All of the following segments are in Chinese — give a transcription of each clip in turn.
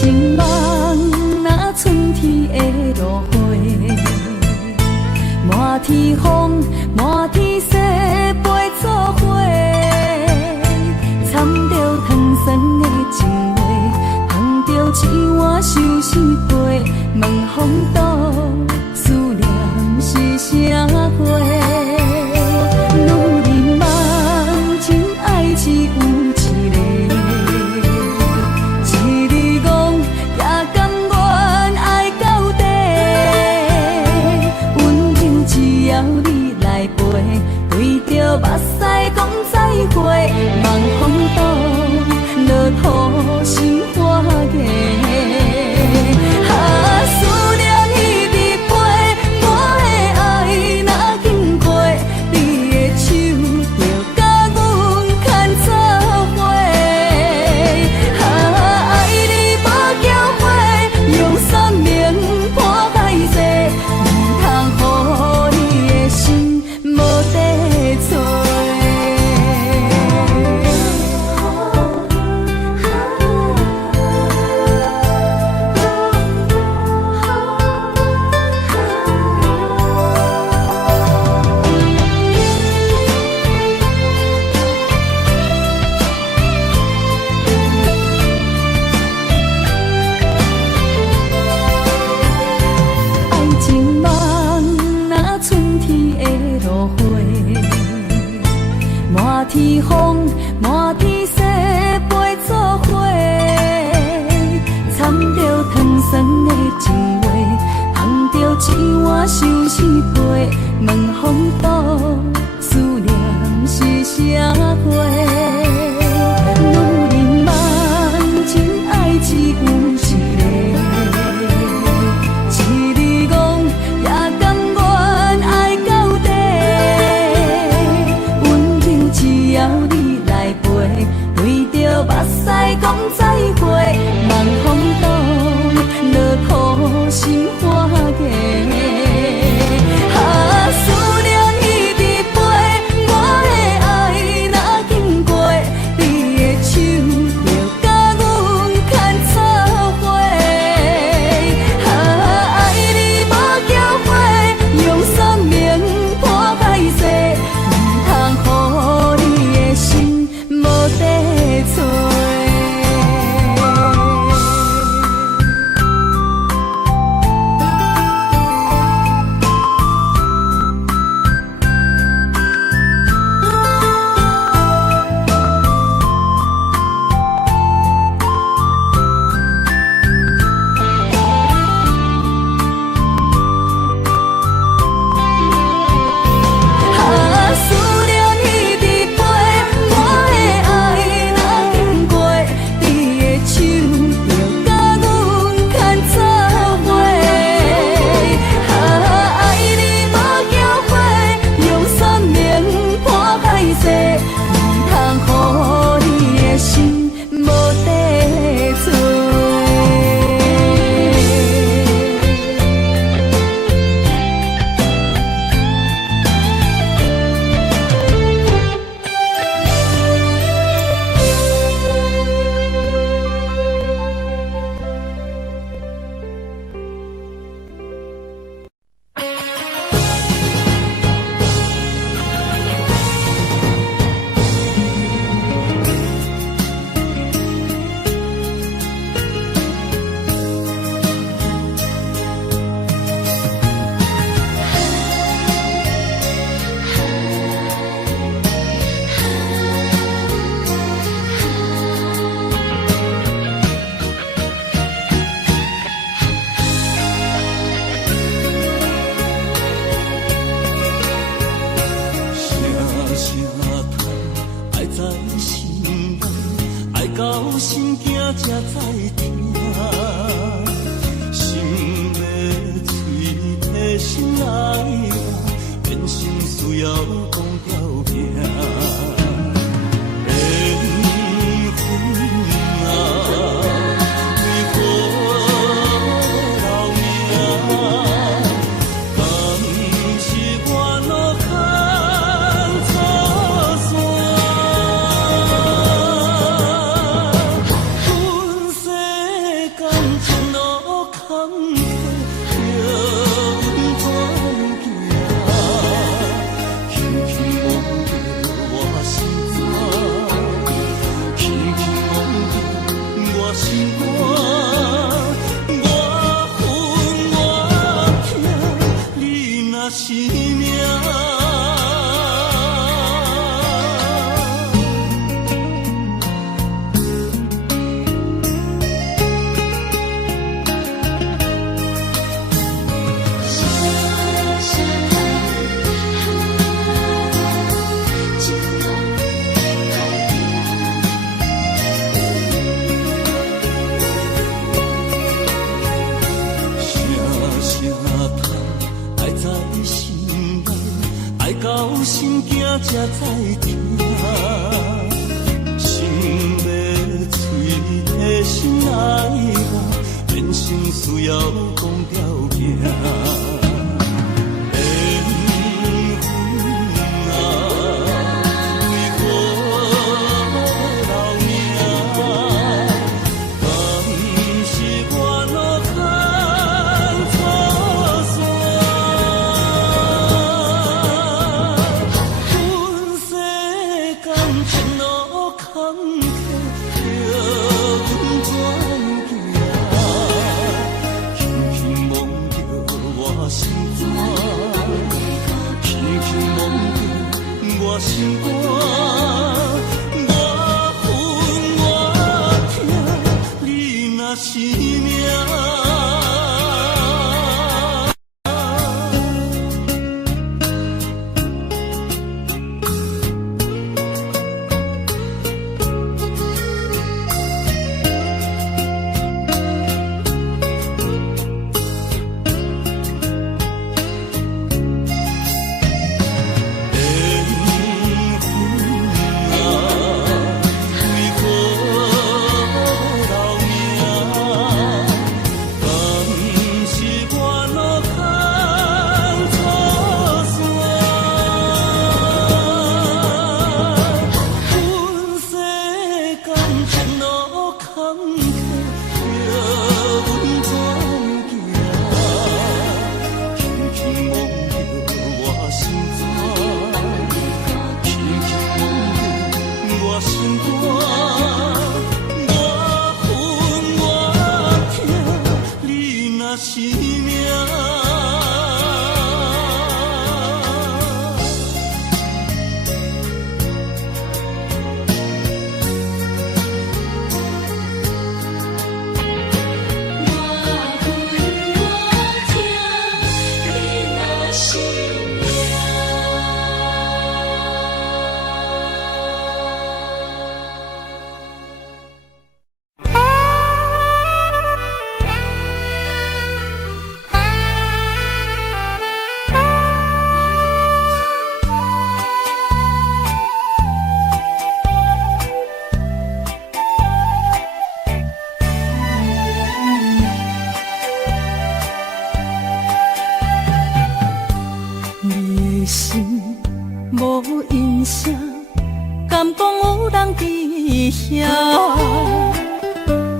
情梦若春天的落花，满天风，满天雪，陪作伙，掺着糖酸的情话，捧着一碗相思杯，问风岛思念是啥货？女人梦情爱只有一个，一字讲也甘愿爱到底，温柔只要你来陪，对着目屎讲再会，望风岛落土心花芽。思念一直陪，我的爱若经过，你的手就甲阮牵做伙。爱你无骄傲，用生命破海誓，唔通予你的心无地找。爱情梦若春天的落花，满天风，满天雪，陪作伙，掺着糖酸的情话，捧着一碗相思杯，问风岛思念是啥货？女人梦情爱只有一个，一字讲也甘愿爱到底，温柔只要你来陪，对着目屎讲再会，望风岛落土心花芽。思念歌，我恨我痛，你若是命。到心惊才知听，心要碎的心爱我，人生需要讲条命。心肝，我恨我痛，你若是命。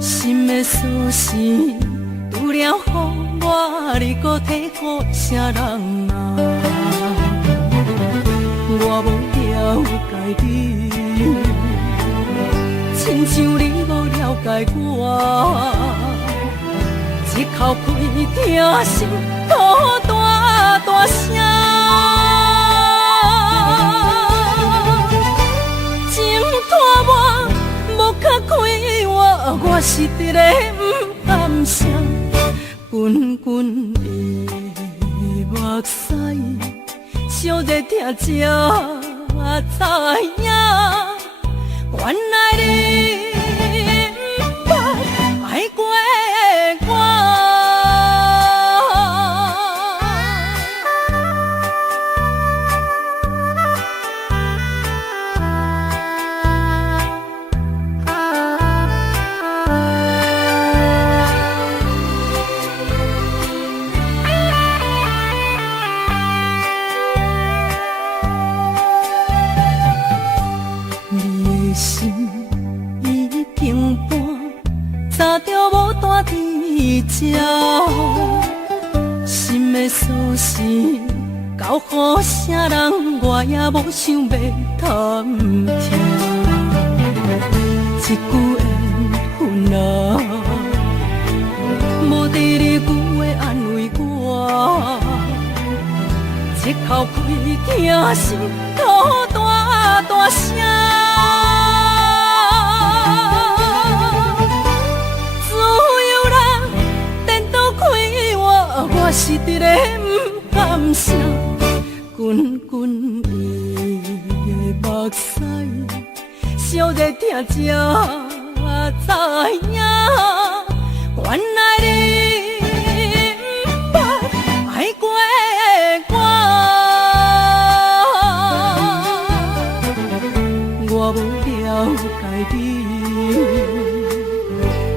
心的思绪，除了予我，你搁体予啥人啊？我无了解你，亲像你无了解我，一口气听心吐大大声。我是一个不甘心，滚滚的目屎，烧热疼才知影，原来你不捌爱过我。心的锁匙交予啥人，我也无想要探听。一句缘分啊，一口气听心吐大大声，自由人颠倒开我是直个不甘心，滚滚的目屎，烧热疼才知影，原来你不捌爱过我无了解你，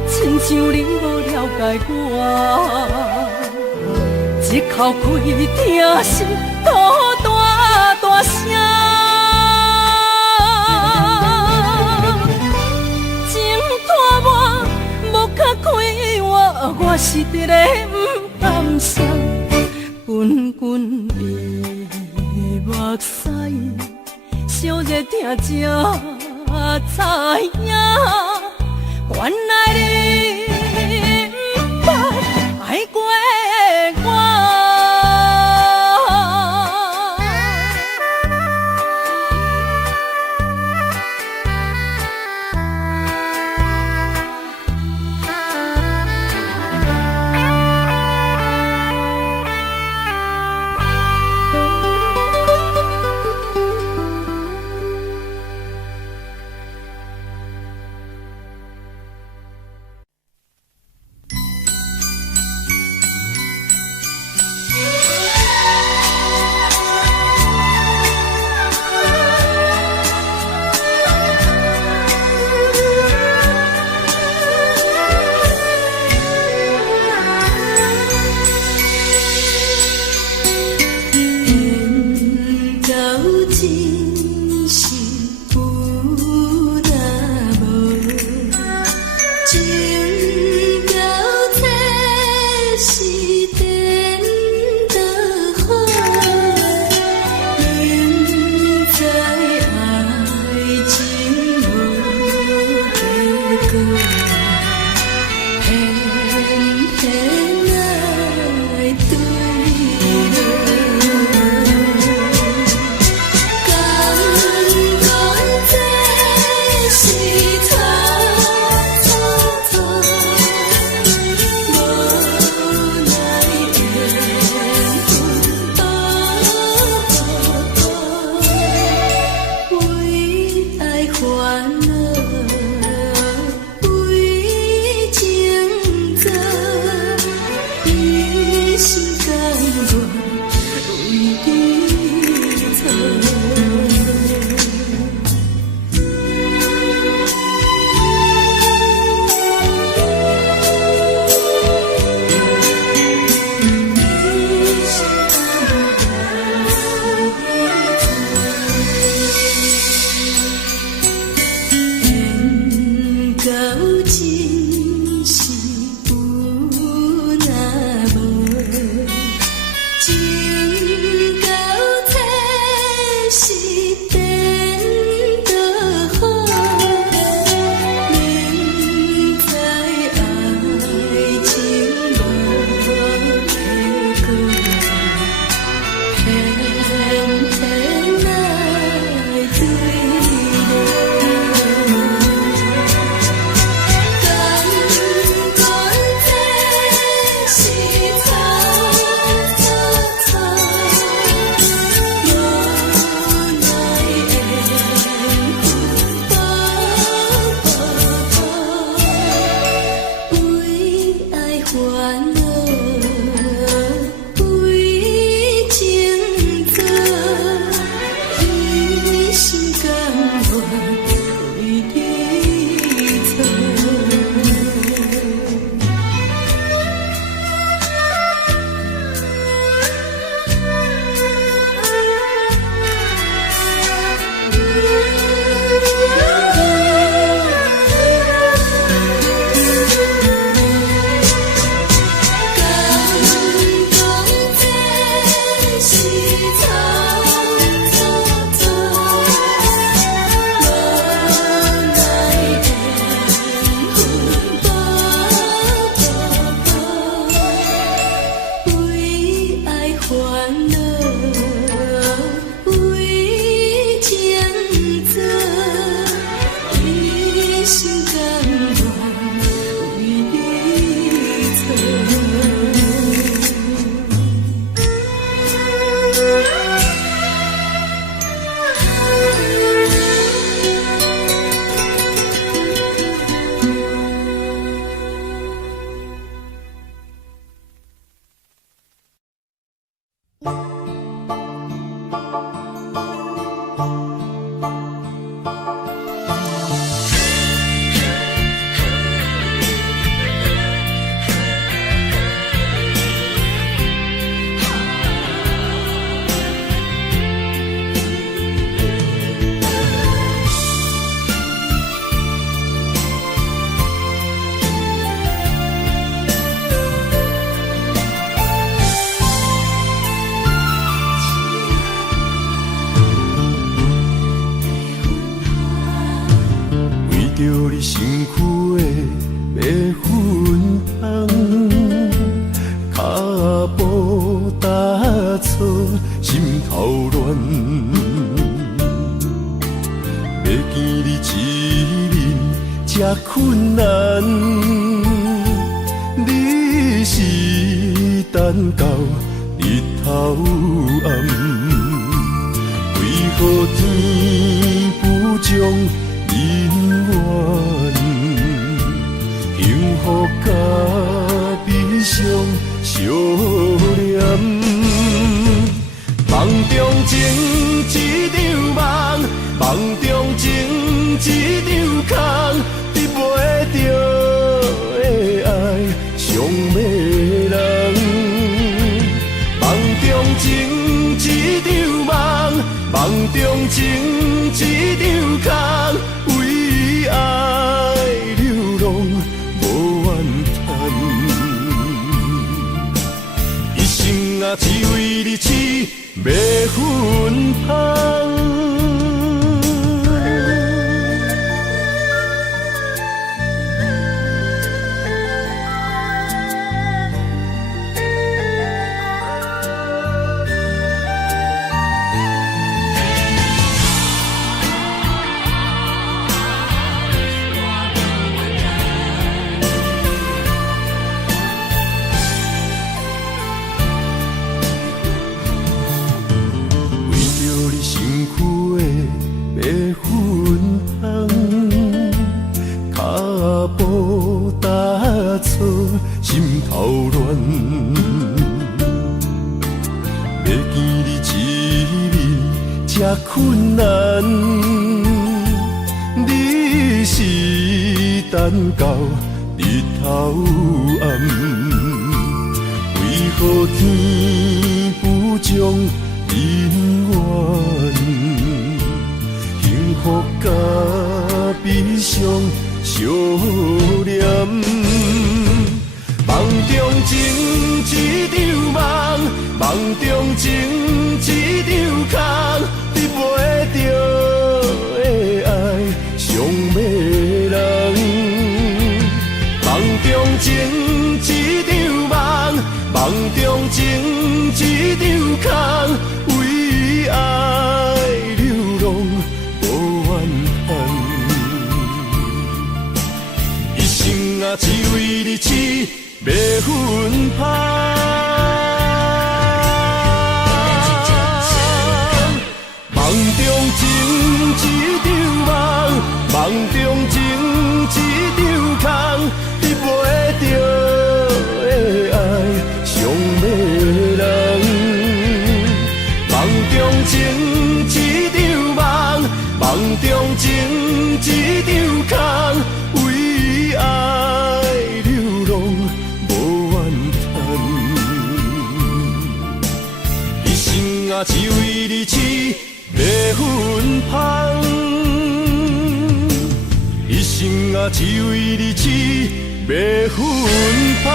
亲像你无了解我，一口气听心吐大大声，情拖磨无较开我是直个不甘心，滚滚的目屎。烧热疼才知影，原来你不捌爱过我。身躯的要分香，脚步踏错，心头乱。要见你一面，这困难。你是等到日头暗，为何天不将人缘幸福甲悲伤相连？梦中情一场梦，梦中情一场空，得袂着的爱上迷人。梦中情一场梦，梦中情一场空，为爱流浪无怨叹。一生啊，只为你痴，要分香。心头乱，要见你一面，这困难。你是等到日头暗，为何天不将人缘幸福甲悲伤相连？梦中情一场梦，梦中情一场空，得袂着的爱上迷人。梦中情一场梦，梦中情一场空，为爱流浪无怨叹。一生啊，只为你痴。要分香，梦中情一场梦，梦中情一场空，得袂着的爱上迷人。梦中情一场梦，梦中情一场空，为爱流浪。啊，只为你痴，要分香。一生啊，只为你痴，要分香。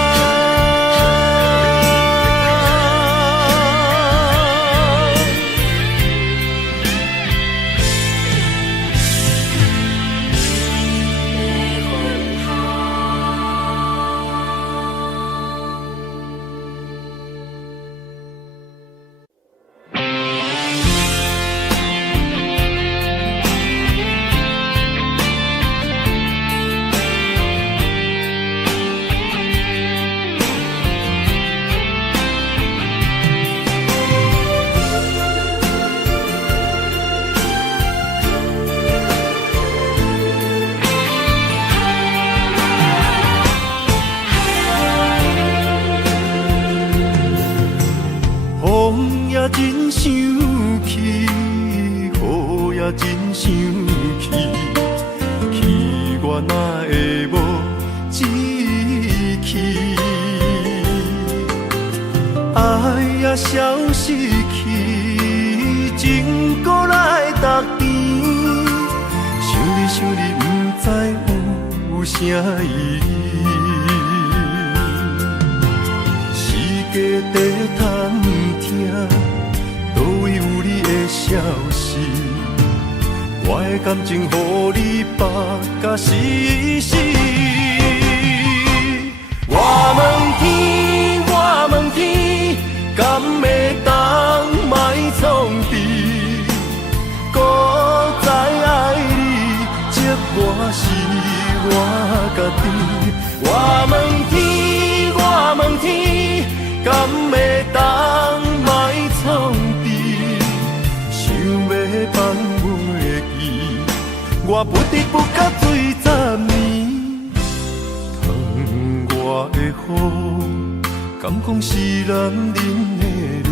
真生气，雨也真生气，气我哪会无志气？爱也消失去，情搁来逐天。想你，不知有啥意义。世界在探听。都有你的消息，我的感情予你绑甲死死。我问天，我问天，敢会当莫创治？搁再爱你，这我是我家己。我问天，我问天，敢会当莫创治？想要放袂记，我不得不甲醉10年。窗外的雨，敢讲是男人的泪，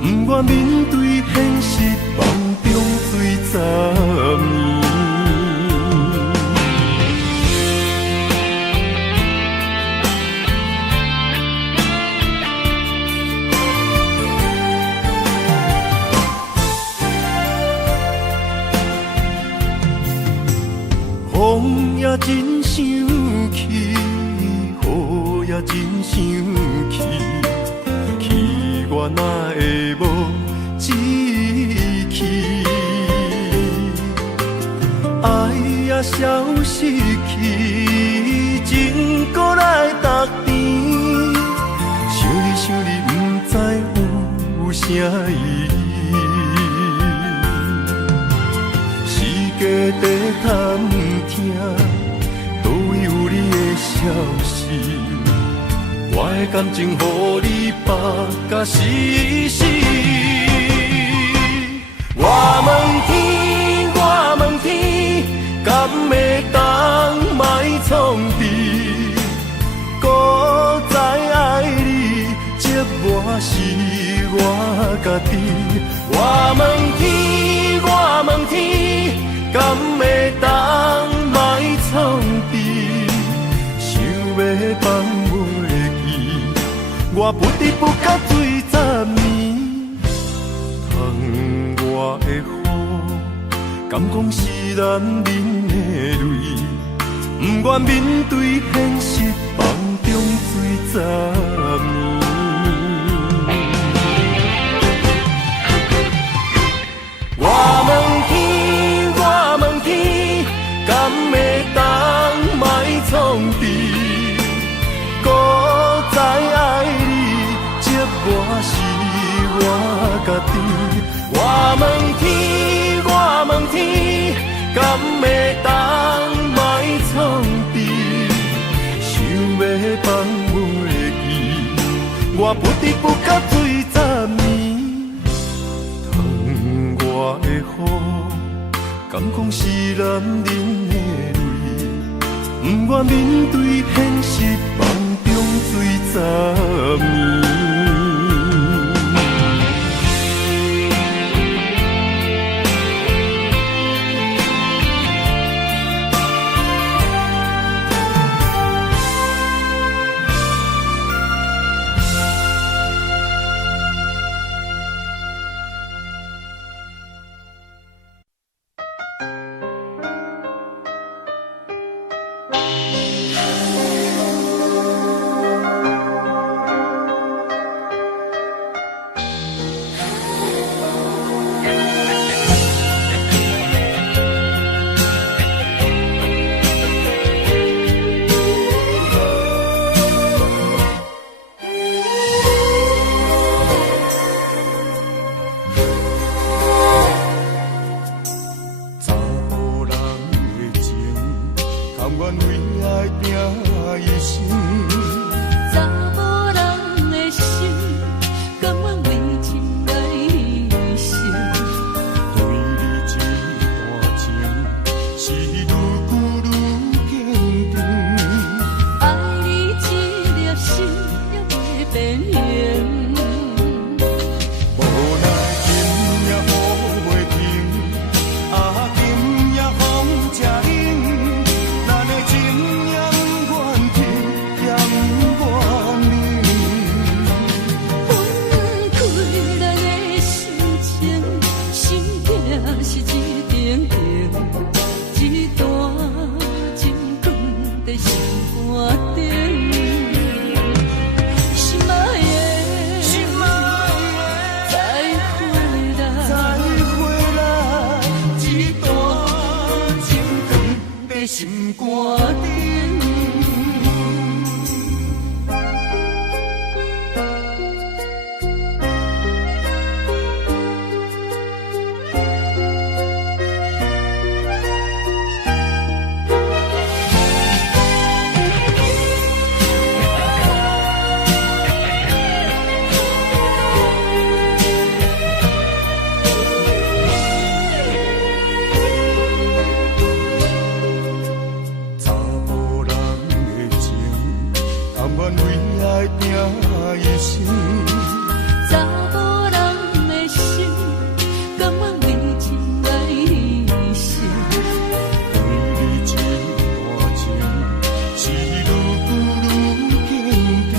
不愿面对现实，梦中醉10年。风也真生气，雨也真生气，气我哪会无志气？爱也消失去，情搁来逐甜。想你，不知有啥意义。家底探听，倒位有你的消息？我的感情予你绑甲死死。我问天，我问天，敢会当莫创治？搁再爱你，这我是我家己。我问天，我问天，敢会当莫创治？想要放袂记，我不得不甲醉10年。窗外的雨，敢讲是男人的泪，不愿面对现实，梦中醉10年。我问天，我问天，敢会当莫创治？搁再爱你，这我是我家己。我问天，我问天，敢会当莫创治？想要放袂记，我不得不甲醉10年。窗外的雨，敢讲是男人的泪，不愿面对现实，梦中醉10年。为爱拼一生。查某人的心，甘愿为情来牺牲。对你这段情，是愈久愈坚定。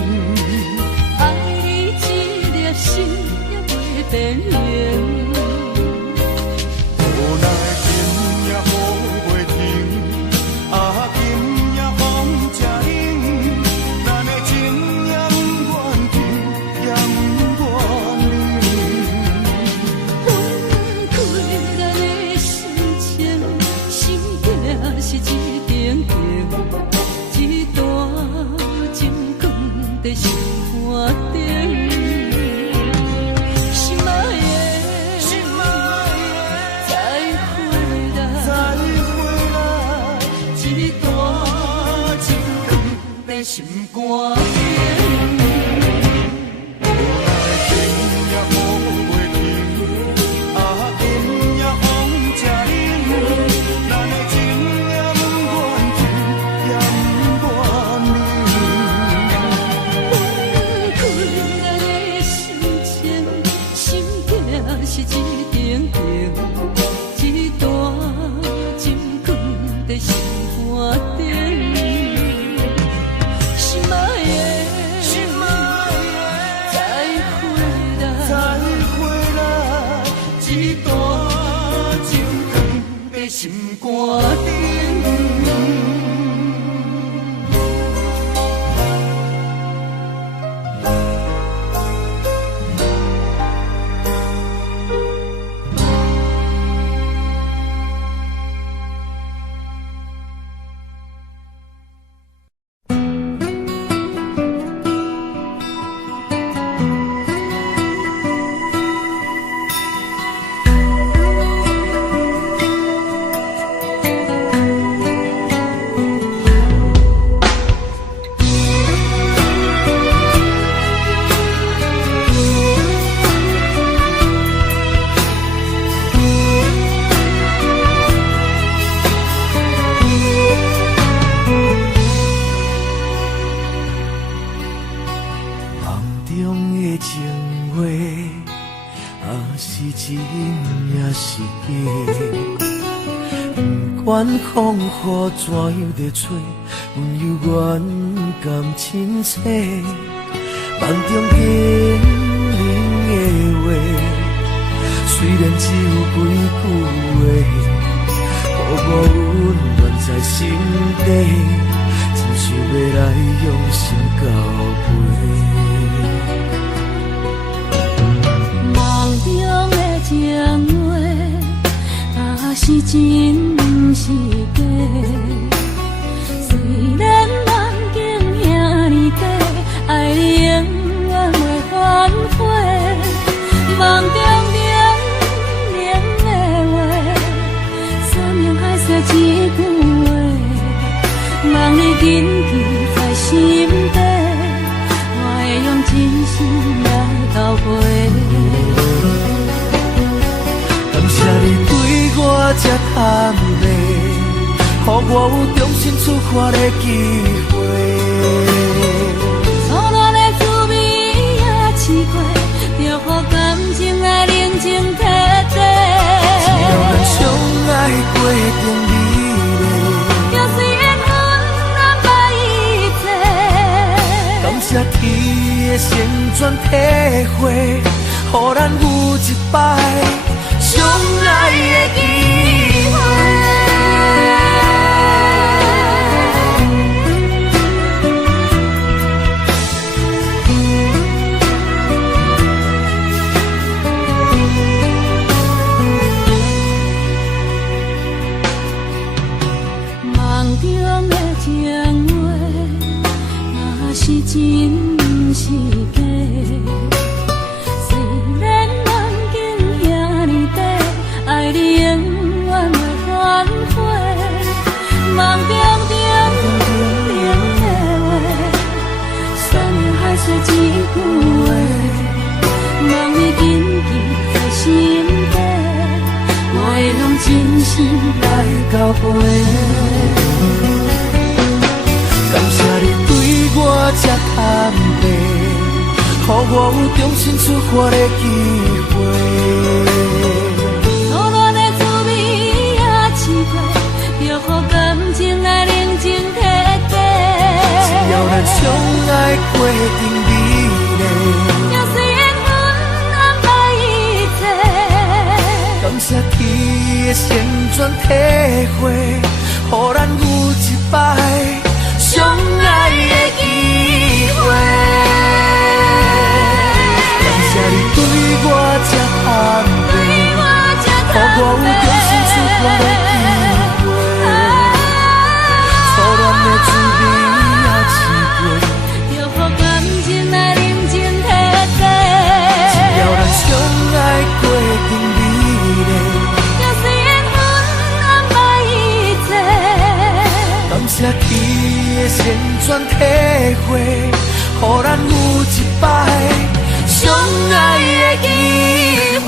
爱你这粒心也袂变形。无奈情也好袂停，啊金也风才冷，咱的情也不愿停，也不愿冷。分开咱的心情，心境是一点点，一段情放在心肝顶。心爱的，再回来，一段情放在心肝顶。情也好袂停，啊金也风才冷，咱的情也不愿停，也不愿冷。分开咱的心情，心境是一点点，一段情放在心肝顶。心爱的，再回来，一段情放在心肝顶。管风雨怎样在吹，温柔远甘亲切，梦中轻灵的话，虽然只有几句话，薄薄温暖在心底，真想要来用心交陪。梦中的情话，是真是假？虽然梦境遐尼短，爱你永远袂反悔。梦中冷冷的话，山盟海誓一句话，望你紧记在心底，我会用真心来交陪。感谢你对我这坦白，予我有重新出发的机会。错乱的滋味也试过，就予感情来冷静体体。只要咱相爱过程美丽，就虽然困难把一切。感谢天的旋转体会，予咱有一摆相爱的机会。梦中的情话，是真是假？虽然梦境遐尼短，爱你永远袂反悔。梦中冷冷的话，山盟海誓一句话，望你紧记在心底，我会用真心来交陪。感谢你对我这才坦白，予我有重新出发的机会。错乱的滋味也试过，就予感情来冷静体地。只要咱相爱过程美丽，也虽缘分安排一切。感谢天的旋转体会，予咱有一摆相爱的机会。感谢你对我这坦白，予我有重新出发的机会。错乱的滋味也试过，就予感情来冷静体地。只要咱相爱过程美丽，也虽缘分安排一切。感谢天的旋转体会，予咱有一摆相爱的机会。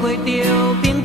过着并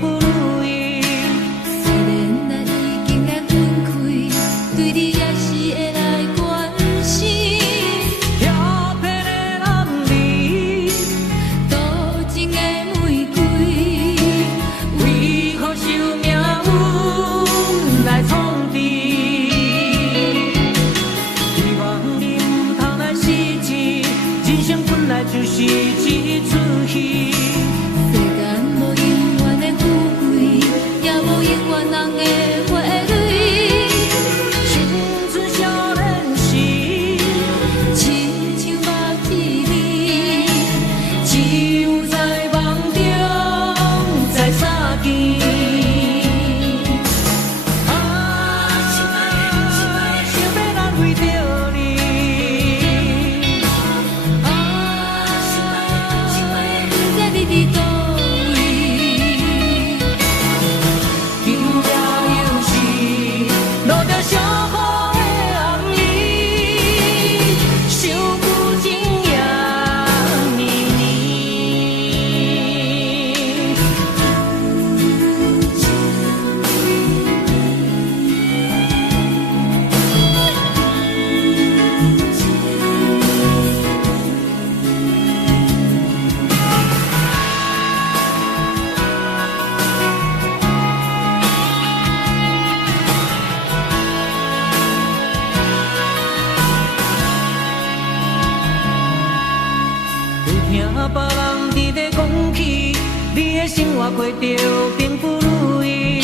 不如意。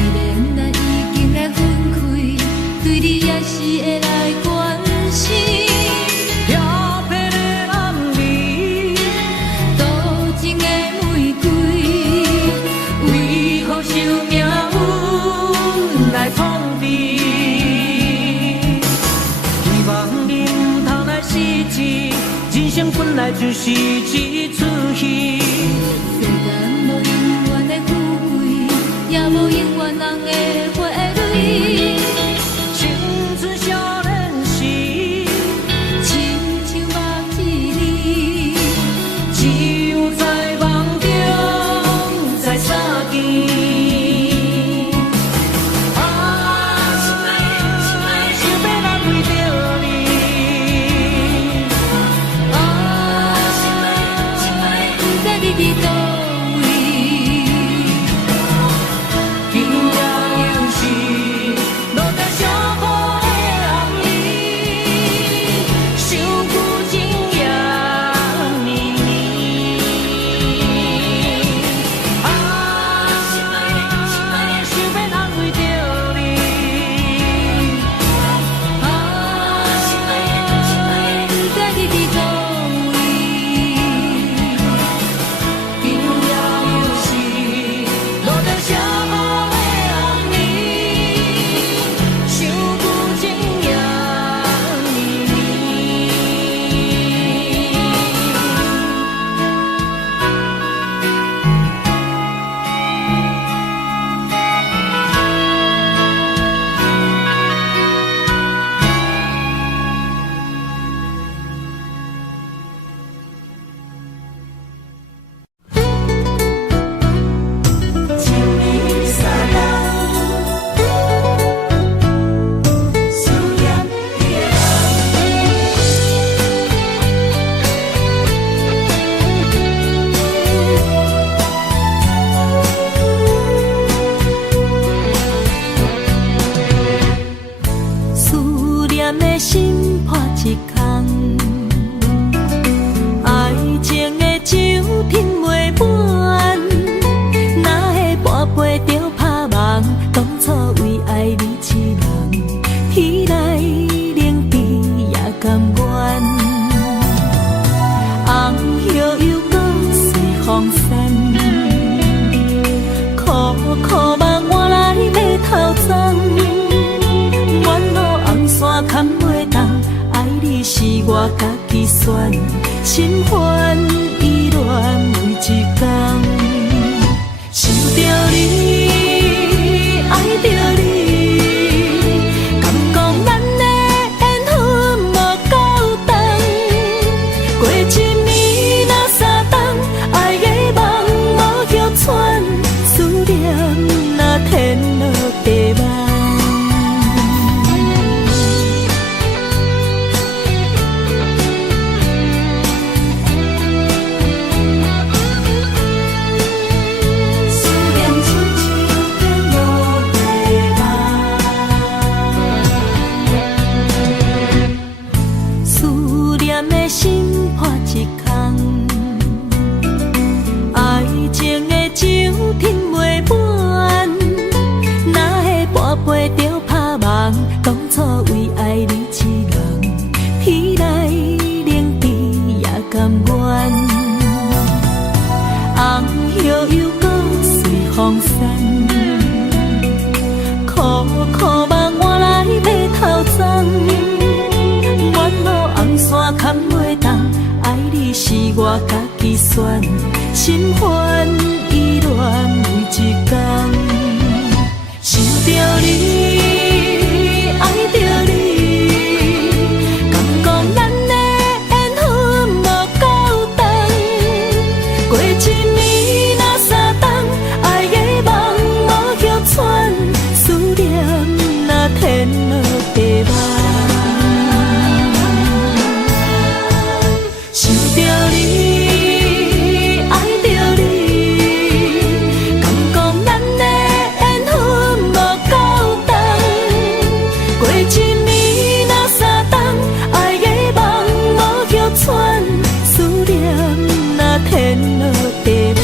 虽然咱已经来分开，对你也是会来关心。漂泊的男儿，多情的玫瑰，为何受命运来创治？希望你唔通来失志，人生本来就是一出戏。世间无永远的富贵，也无永远人的花蕊。青春少年时，亲像目一日，只有在梦中才相见。在你佗位？今夜又是落在寂寞的暗暝，想旧情也绵绵。啊，想要安慰着你。啊，在你的座位，今夜又是落在寂寞的暗暝，想旧情也绵绵。思念的心破一空，爱情的酒品袂满，哪会半杯就拍梦？当初为爱你一人，天来冷滴也甘愿。红叶又搁随风散，苦苦梦换来要偷走。远路红线牵袂动，爱你是我家己选，心烦意乱每一天。想着你，爱着你，敢讲咱的缘分无够长？过一暝若三冬，爱的梦无叫喘，思念若天落地网。思念亲像天落地网，思念的心破一空，爱情的酒品袂满，哪会半杯就拍梦？当初为爱你一人，天来冷滴也甘愿。红叶又搁随风散，苦苦梦换来要偷走。远路红线牵袂动，爱你是我家己选，心烦意乱每一天。想着你，爱着你，敢讲咱的缘分无够长？过一暝若三冬，爱的梦无叫喘，思念若天落地网。想着你，爱着你，敢讲咱的缘分无够长？过一暝若三冬，爱的梦无叫喘，思念若天落地网。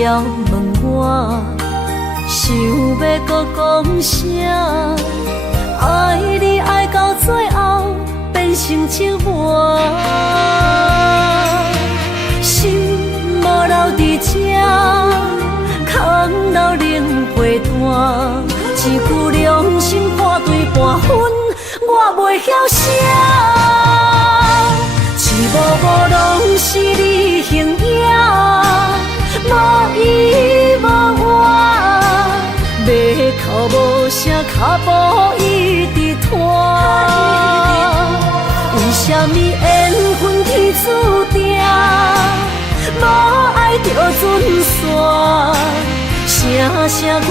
要问我，想要搁讲啥？爱你爱到最后。晓啥，痴无无拢是你形影，无依无我，要哭无声，脚步一直拖。为什么缘分天注定，无爱就准线？声声句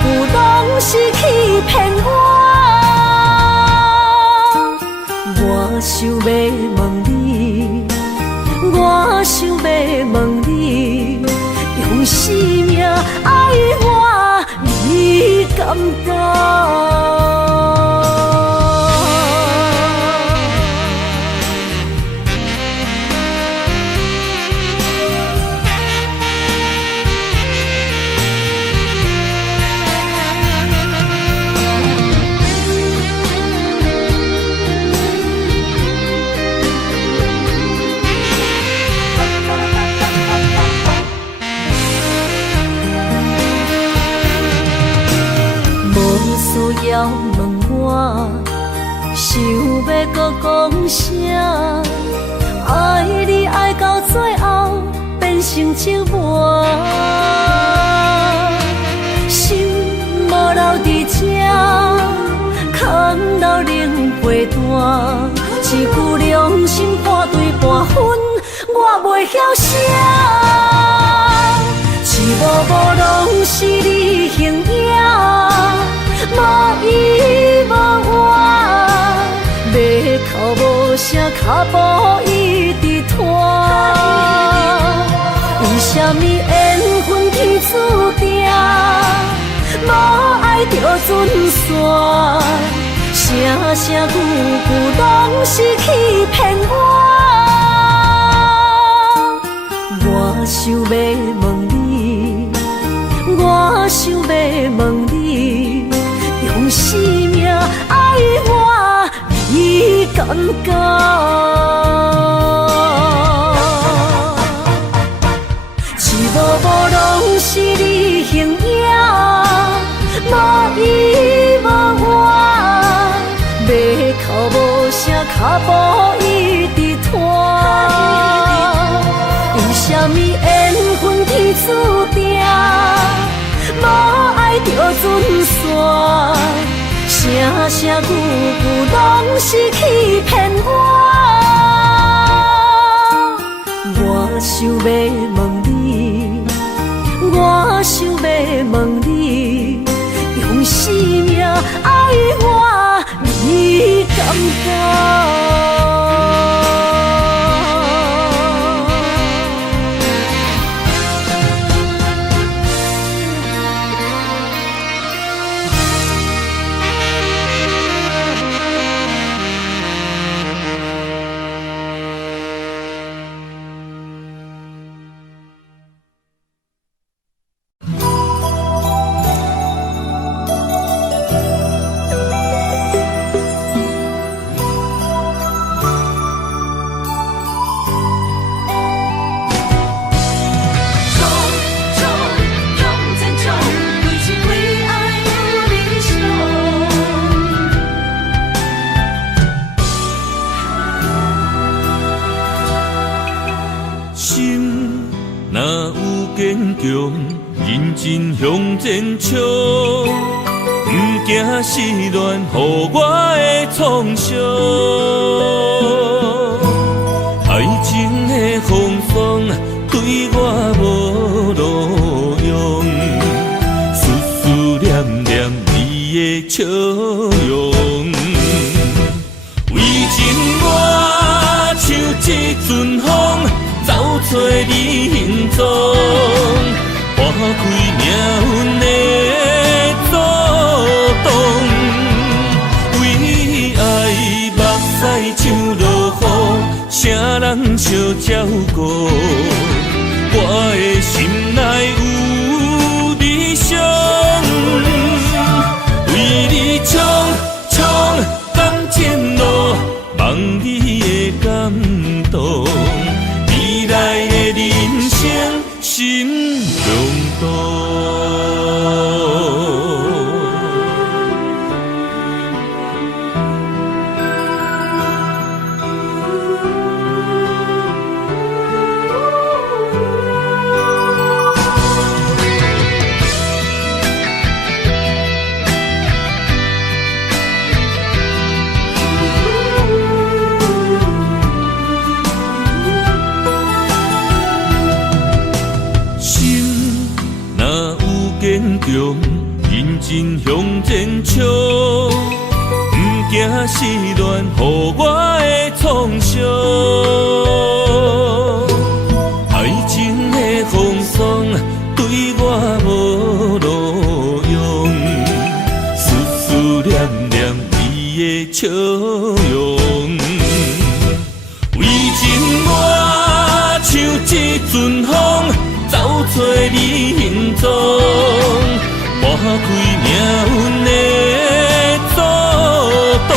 句拢是欺骗我。我想要问你，我想要问你，用生命爱我，你敢敢？需要问我，想要搁讲啥？爱你爱到最后变成寂寞，心无留伫这，空留冷陪伴。一句良心半对半分，我袂晓写。痴无无拢是你形影。无依无我，要哭无声，脚步一直拖。为什么缘分天注定，无爱就准线？声声句句拢是欺骗我。我想要问你，我想要问你。用生命爱我，你敢敢？痴无无拢是你形影，无依无我，要哭无声，脚步一直拖。为什么缘分天注定？无爱就准线，声声句句拢是欺骗我。我想要问你，我想要问你，用生命爱我，你敢敢？认真向前冲，不惊失恋，予我的创伤。爱情的风霜对我无路用，思思念念你的笑容。为情我像一阵风，走找你行踪。拨开命运的阻挡，为爱目屎像落雨，啥人相照顾？我的心内有理想，为你冲冲感情路，望你的感动，未来的人生心中动。中，认真向前冲，不惊失恋，予我的创伤。爱情的风霜对我无路用，思思念念你的笑容。为情我像一阵风，走找你行踪，拨开命运的阻挡。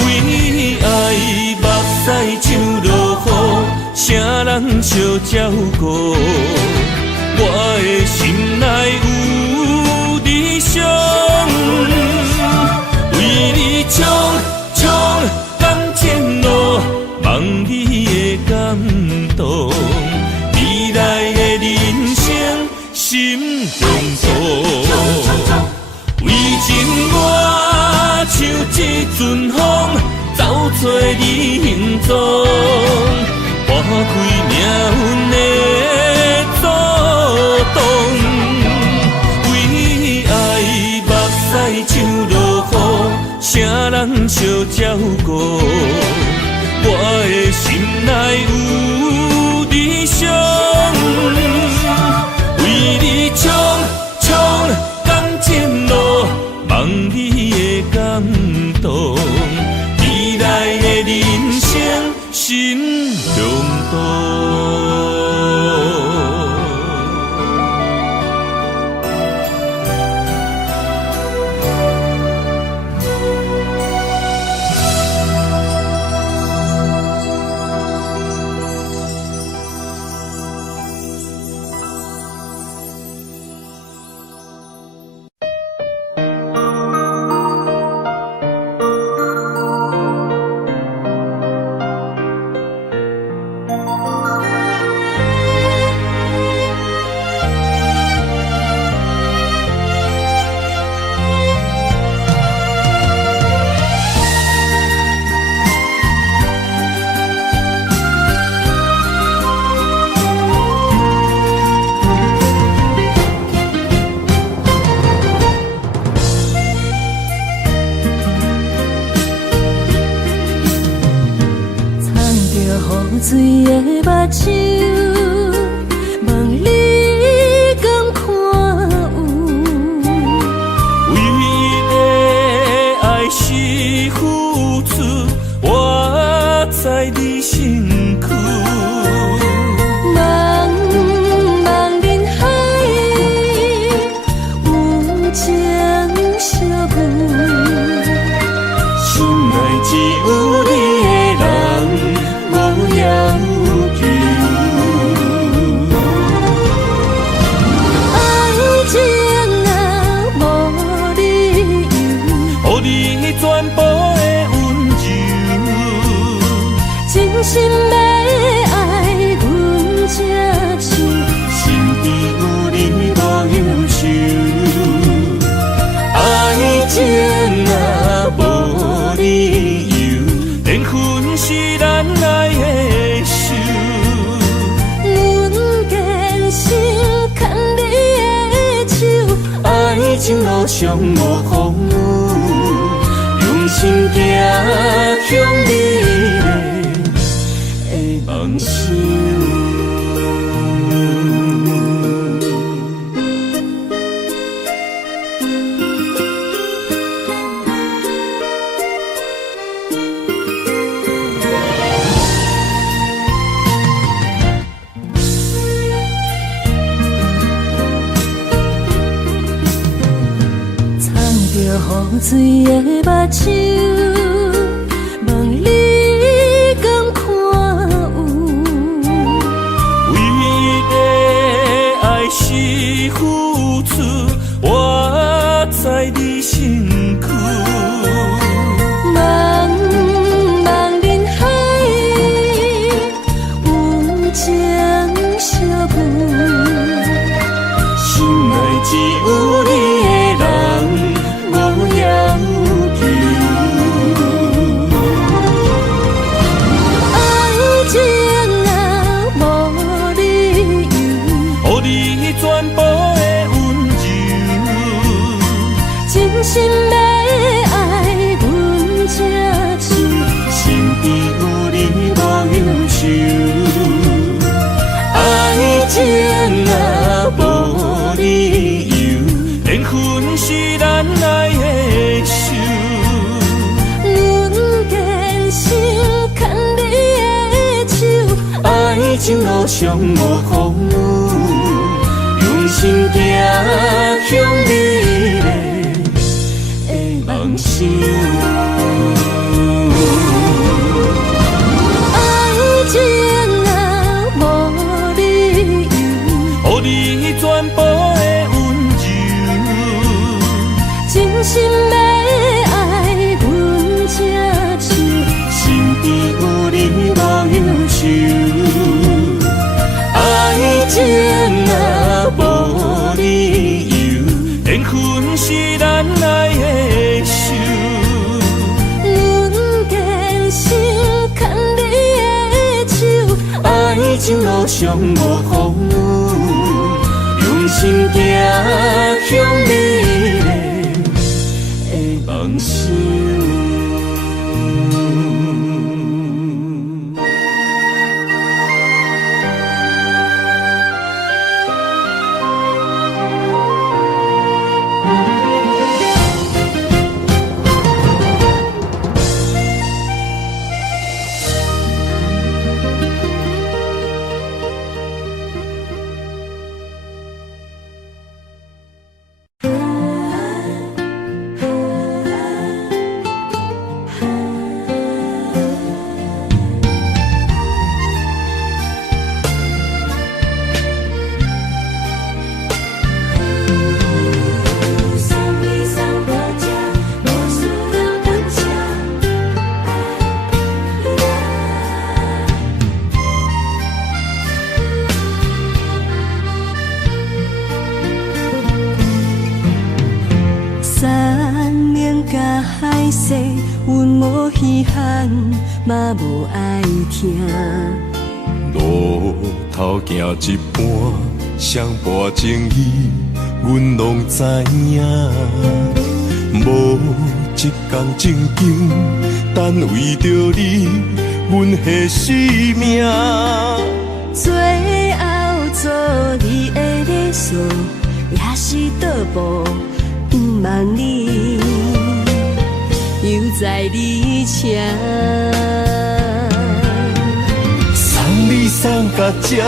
为爱目屎像落雨，啥人相照顾？我的心内有理想，为你冲冲敢前路，望你的感动，未来的人生心中路。为情我像一阵风，走找你行踪，拨开命运的阻挡。为爱目屎像落雨，啥人相照顾？我的心内有理想，为你冲冲敢前路，望你的感动，未来的人生心中动。水的目睭，望你敢看有。为你的爱是付出，我在你身躯。茫茫人海，有情相伴，心内只有你的人。无要求，爱情啊无理由，予你全部的温柔，真心要爱阮才像，身边有你无忧愁。爱情啊无理由，缘分是咱爱的手。阮坚信牵你的手，爱情路上无风雨，用心行向你的梦想。雨水的目睭，望你敢看有。为你的爱是付出，我在你身躯。茫茫人海，有情相伴，心内只有你的人。无要求，情路上无风雨，用心行向美丽的梦想。爱情啊，无理由，予你全部的温柔，真心要爱阮这手，身边有你无忧愁。爱情啊，无理由，缘分是咱来的手。阮坚信牵你的手，爱情路上无风雨，用心行向美丽的梦想。嘛无爱听，路头行一半，双半情意，阮拢知影。无一天正经，但为着你，阮下死命。最后做你的理想，也是倒步不望你，犹在你车。送你送到这，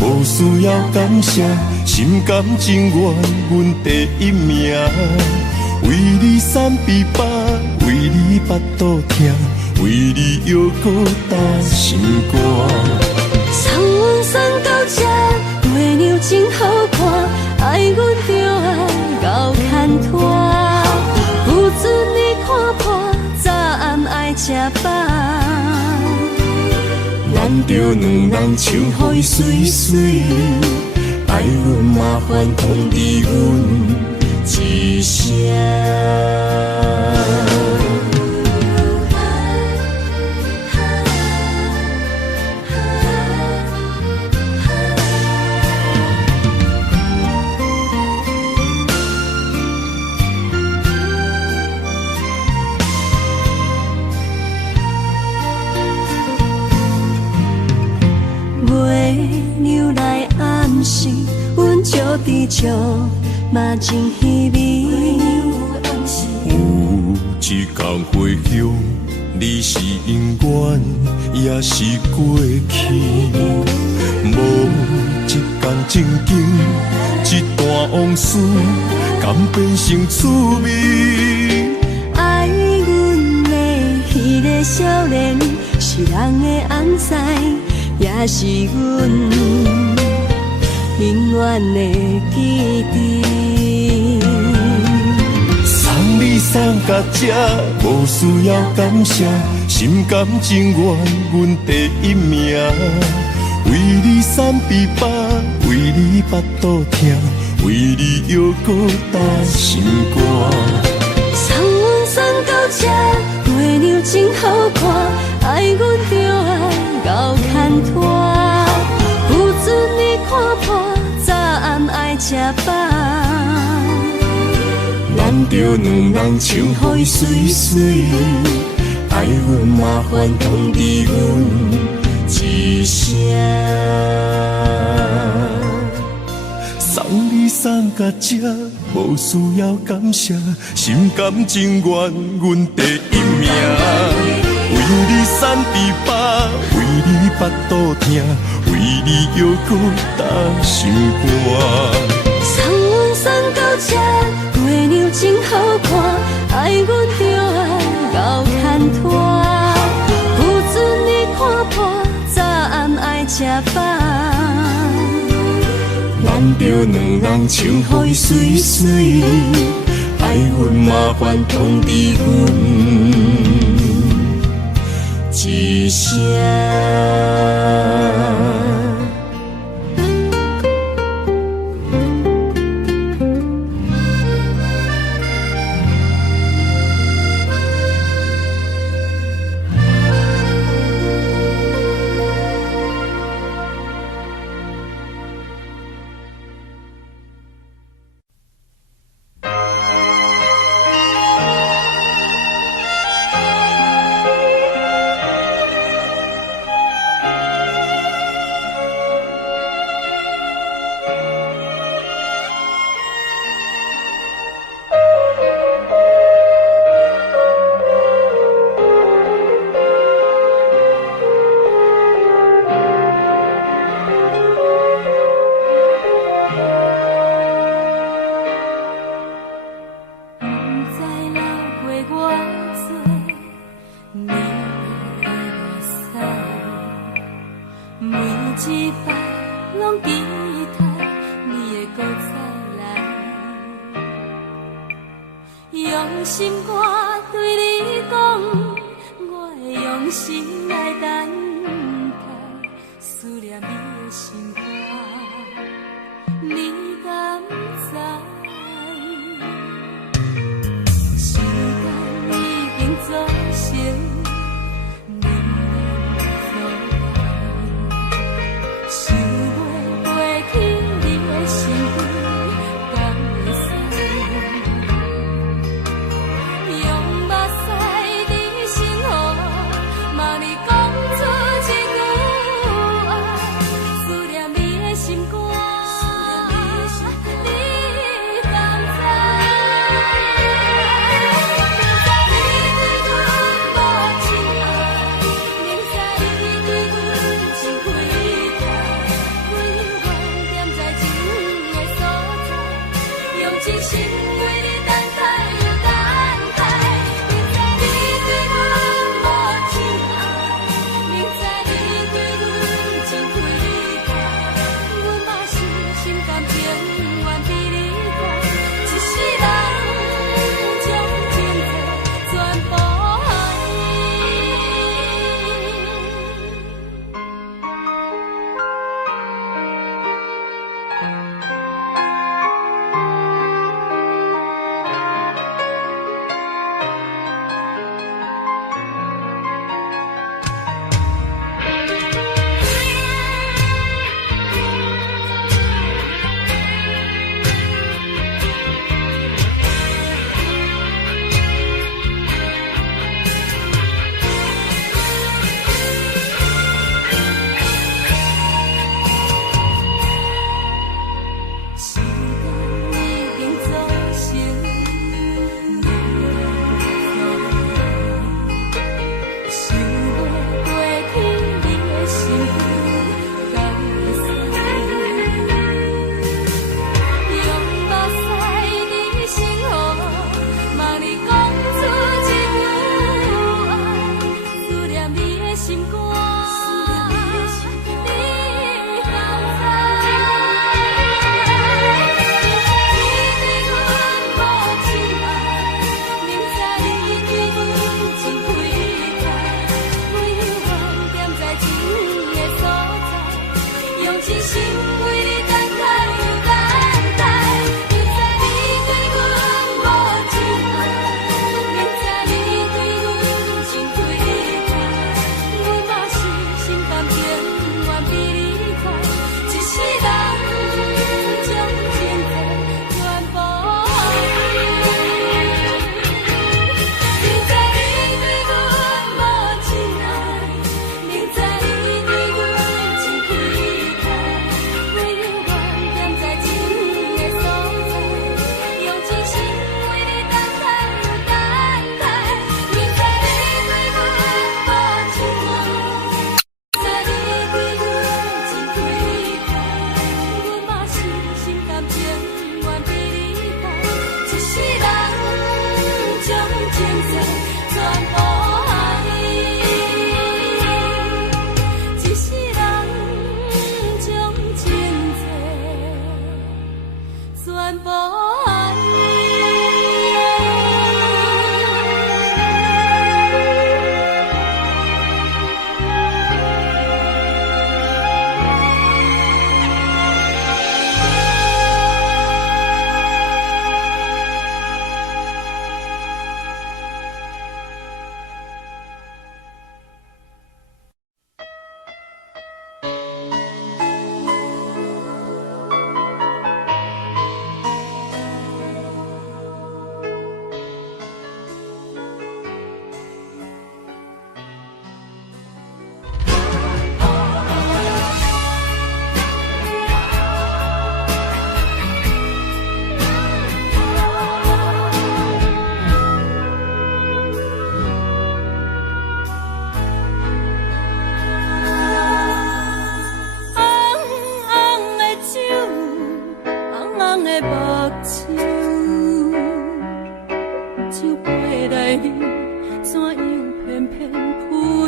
无需要感谢，心甘情愿，阮第一名。为你散琵琶，为你巴肚疼，为你犹搁担心肝。送阮送到这，月亮真好看，爱阮就爱到牵拖，不准你看破，早暗爱吃饱。咱着两人唱予伊水水，爱阮麻烦通知阮一声。月亮来暗示，阮照伫笑，嘛真稀微。有一天回乡，你是永远，也是过去。无一天正经，一段往事，敢变成趣味？爱阮的迄个少年，是人的红彩，也是阮永远的记忆。送你送到这，无需要感谢，心甘情愿，阮第一名。为你散琵琶，为你巴肚疼，为你犹搁担心肝。送阮送到这，月亮真好看，爱阮就爱到牵拖，不准你看破，早暗爱吃饱。咱着两人唱予伊水水，爱阮麻烦通知阮一声。送你送到这，无需要感谢，心甘情愿，阮第一名。为你散琵琶，为你腹肚疼，为你犹搁担心肝。送阮送到这，月娘真好看，爱阮就爱到牵拖。不准你看破，早暗爱吃饭。难着两人情互伊水水，爱阮麻烦通知阮一声。用目屎在身后，嘛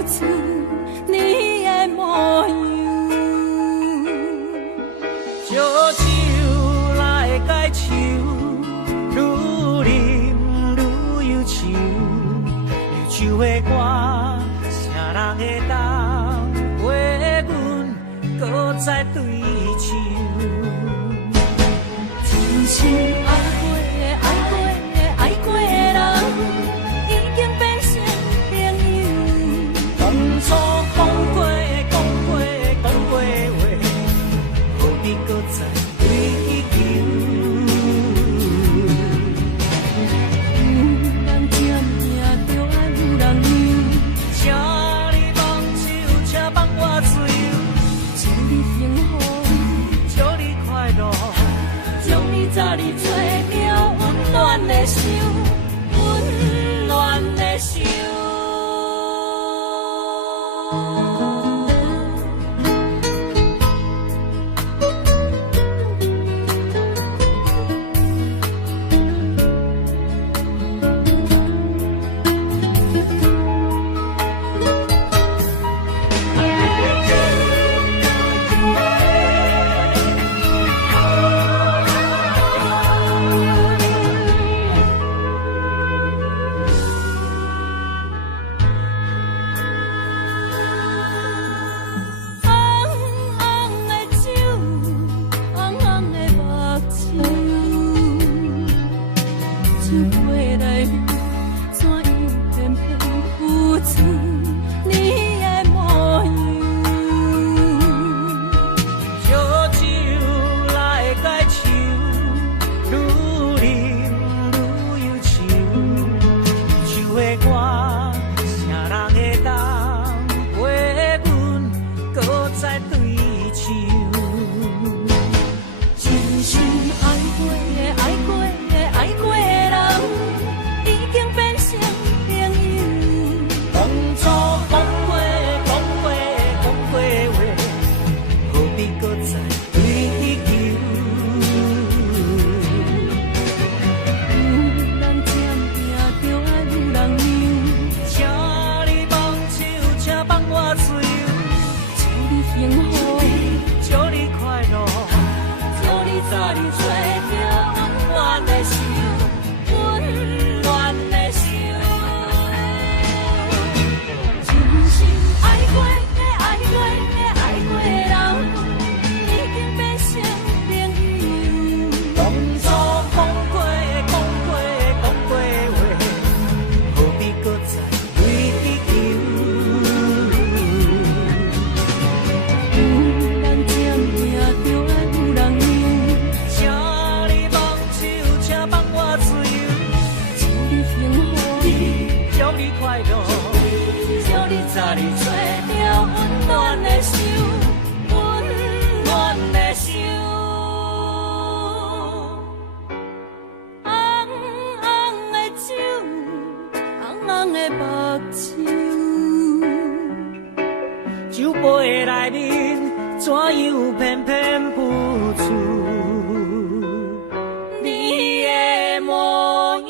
出你的模样。烧酒来解愁，愈啉愈忧愁。忧愁的歌，啥人会当陪阮，搁再对唱？真心爱过的人，已经变成朋友。当初讲过话，何必搁再追求？有人正命着爱有人样，请你放手，请放我自由，祝你幸福，祝你快乐。祝你早日做了温暖的手，温暖的手。酒杯内面怎样偏偏浮出你的模样？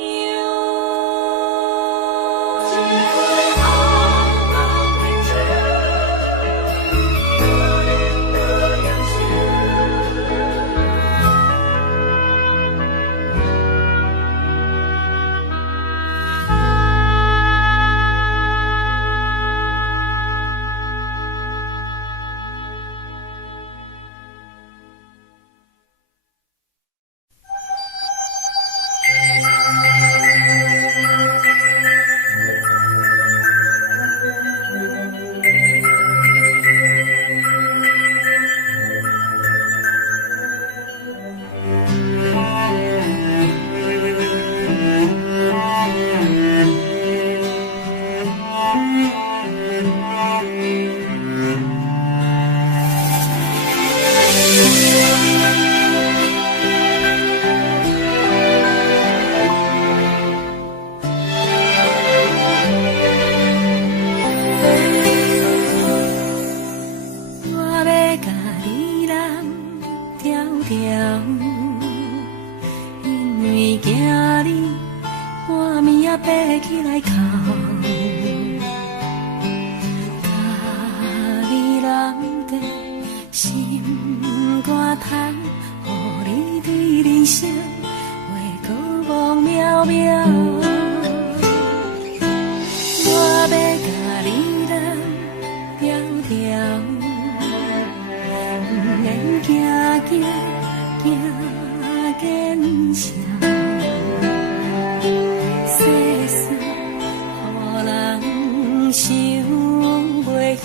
晓，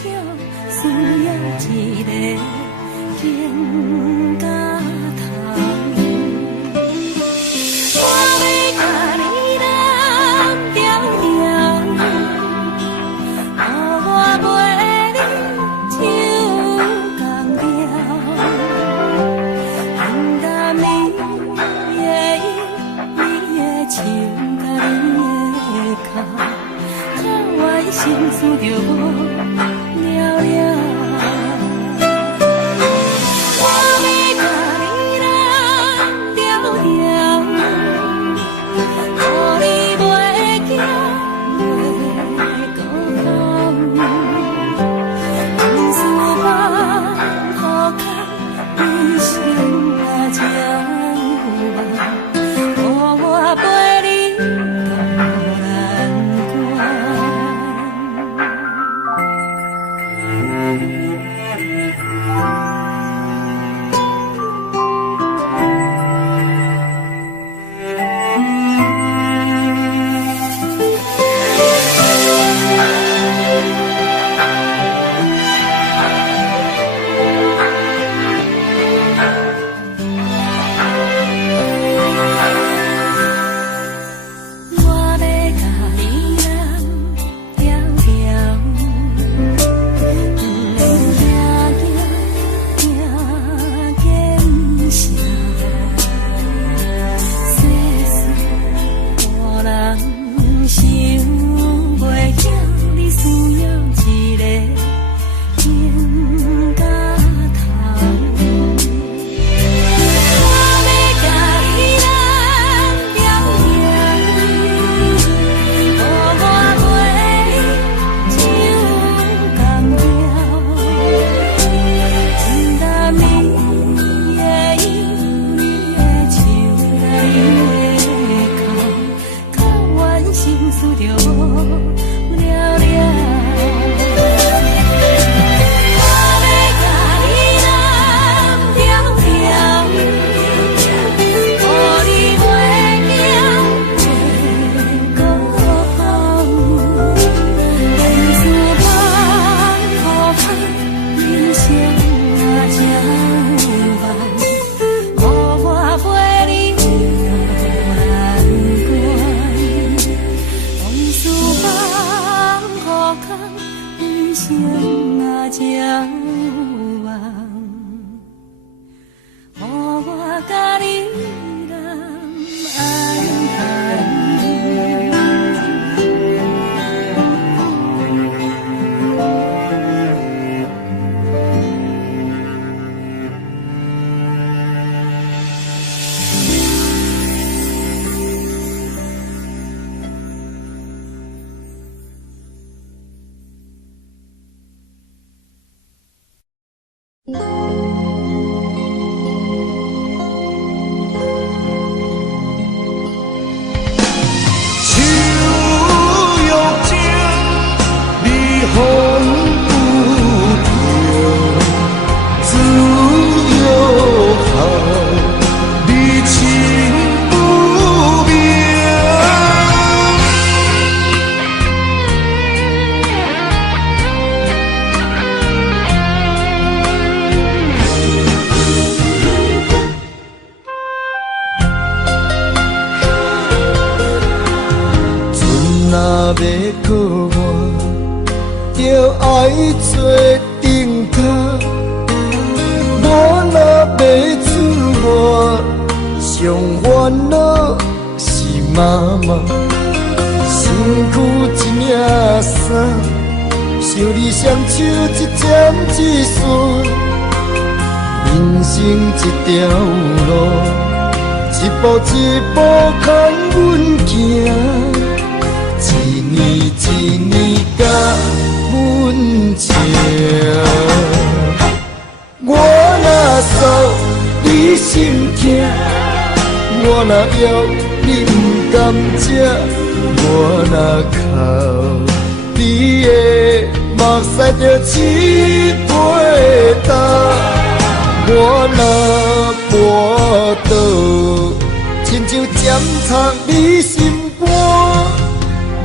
需要一个肩胛头。我要甲你揽条条，予我陪你唱同调，平淡你的音，你的唱，甲你的哭，让我的心思着无了了。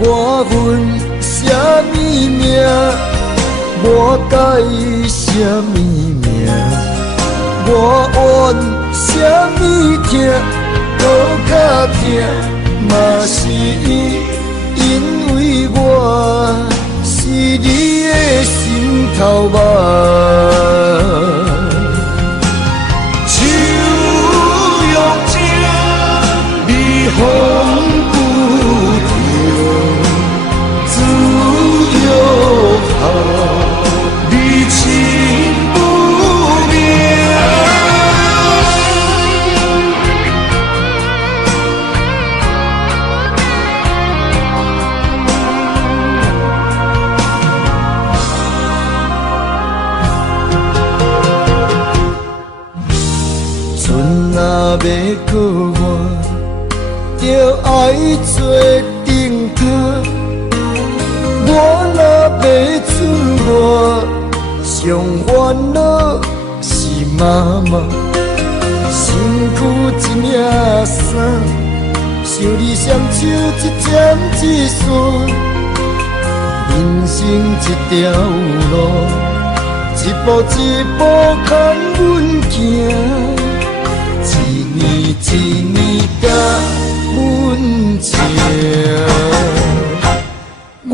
我问什么名？我我甲伊什么名？我怨什么痛，搁较痛，嘛是因为我是你的心头肉。手用情，你风不停，自由好，你情不明。船若要过岸，就爱做顶头。我若要出外，上烦恼是妈妈。身躯一领衫，想你双手一针一线。人生一条路，一步一步牵阮行。一年一年甲阮情，我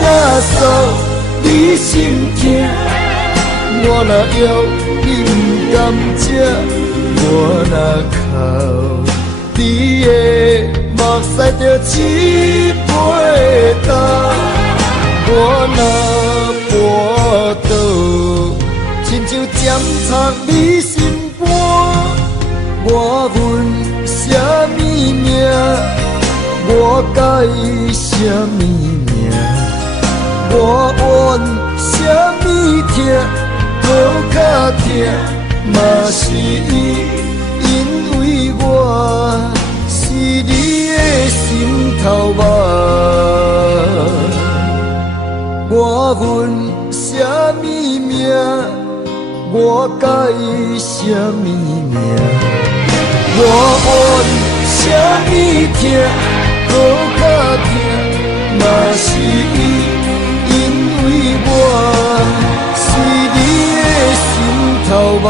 若诉你心痛，我若要你不甘食，我若哭你的目屎就一杯干，我若跋倒，亲像针插你心肝。我问什么名？我甲伊什么名？我怨什么痛，搁较痛，嘛是因为我是你的心头肉。我问什么名？我甲伊什么名？我怨什么痛，搁较痛，嘛是因为我是你的心头肉。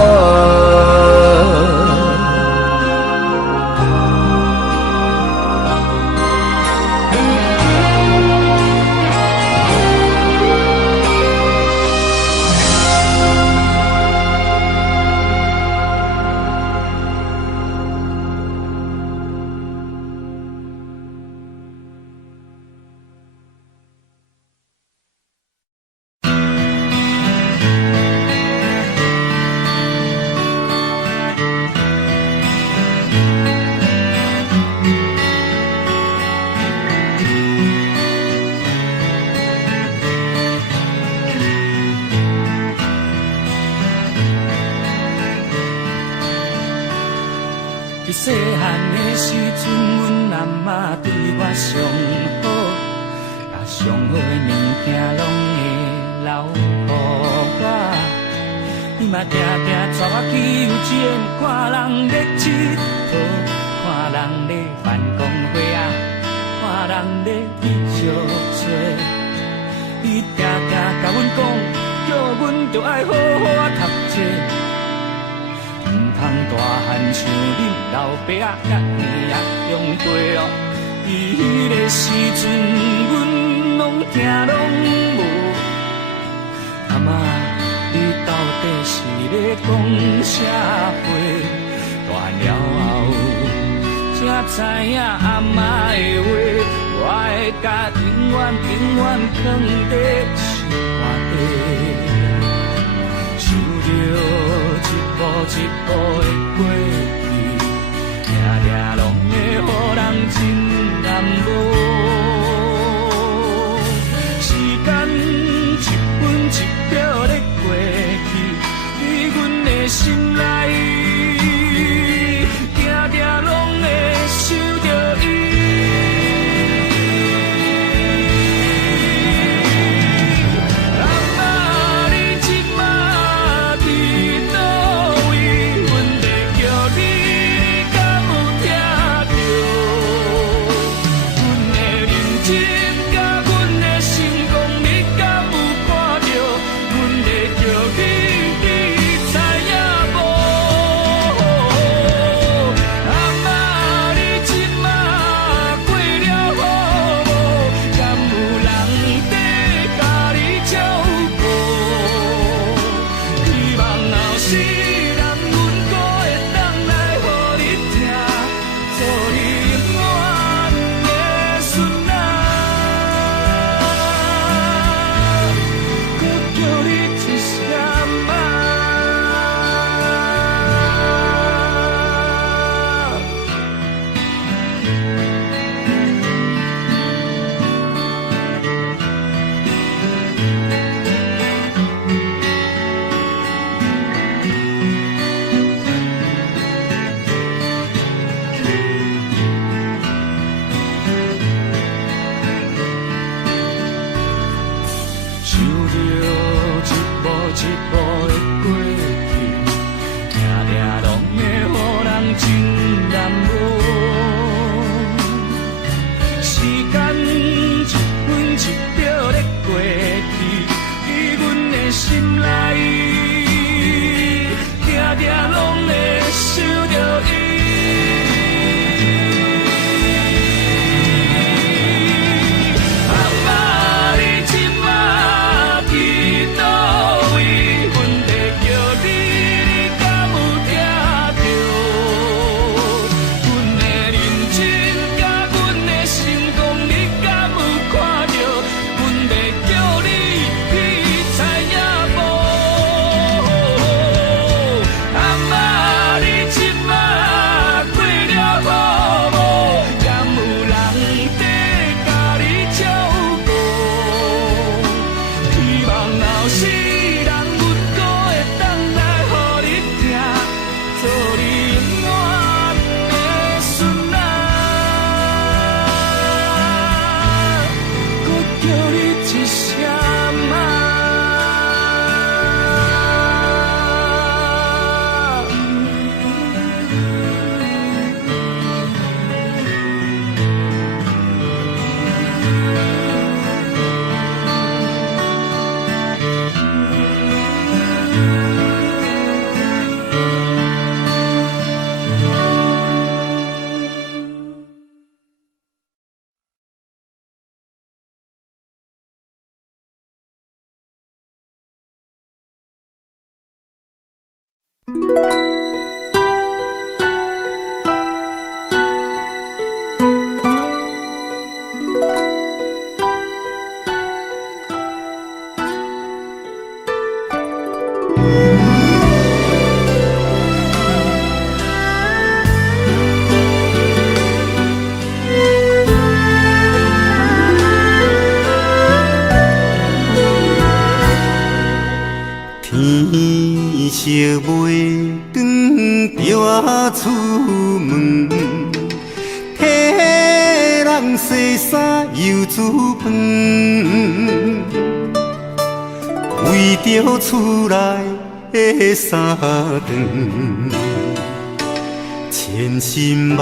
伫细汉的时阵，阮阿嬷对我上好，甲上好的物件拢会留予我。伊嘛定定带我去游园，看人咧佚佗，看人咧办公会啊，看人咧去相做。伊定定甲阮讲，叫阮着爱好好读册。唔通大汉像恁老爸仔甲兄仔用过哦。伊迄个时阵，阮拢听拢无。阿嬷，你到底是咧讲啥话？大了后，才知影阿嬷的话，我会甲永远永远藏在心肝底。想着一步一步的过去，定定拢会予人真难忘。时间一分一秒的过去，在阮的心内，定定拢会想着伊。阮一步的过去，定定拢会予人真难忘。时间一分一秒在过去，在阮的心内。定定拢会想着伊。阿妈，你即马去倒位？阮在叫你，你敢有听着？阮的认真甲阮的成功，你敢有看着？阮在叫你去知影无？天色袂长，着出门，替人洗衫又煮饭，为着厝内的三顿，千辛万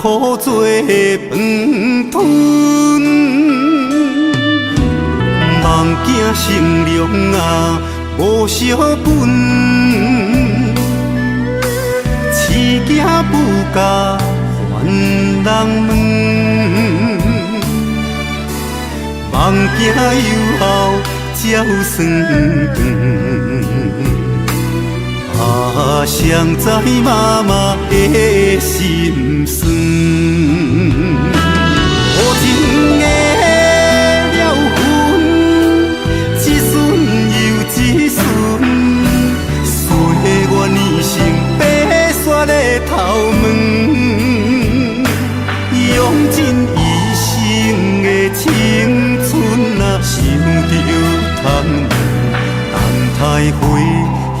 苦做饭吞，梦惊成龙啊！无小本，饲囝不教还人问，梦惊有后照算长。啊，谁知妈妈的心酸，无情的。头问，用尽一生的青春啊，想着贪待回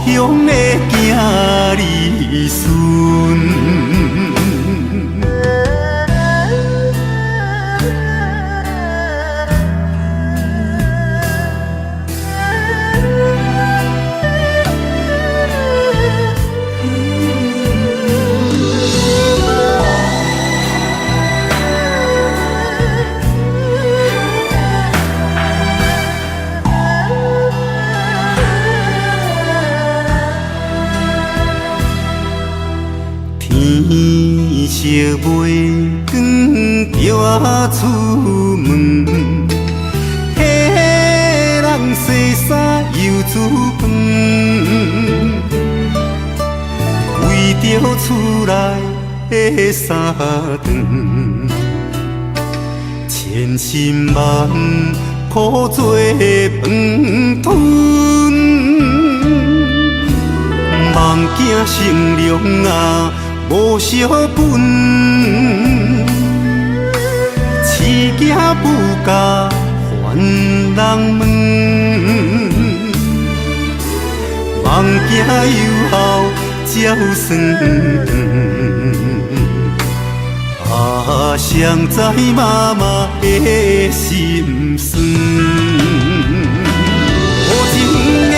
乡的囝儿孙。天色袂光，着出门，替人洗衫又煮饭，为着厝内的三顿，千辛万苦做饭吞，梦惊成龙啊！无小本，饲囝不教还人问，梦惊有后照算长。啊，谁知妈妈的心酸，无情的。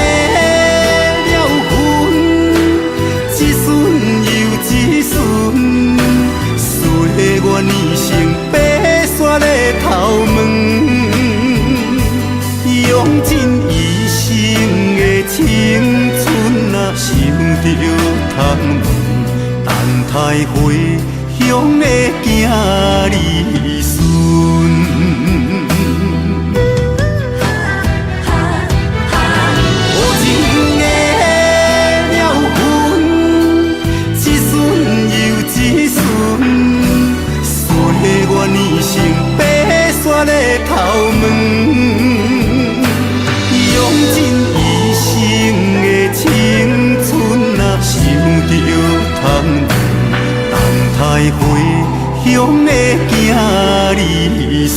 窗门，等待回乡的囝儿孙。我的头毛，用尽一生的青春啊，想着通等待回乡的囝儿孙。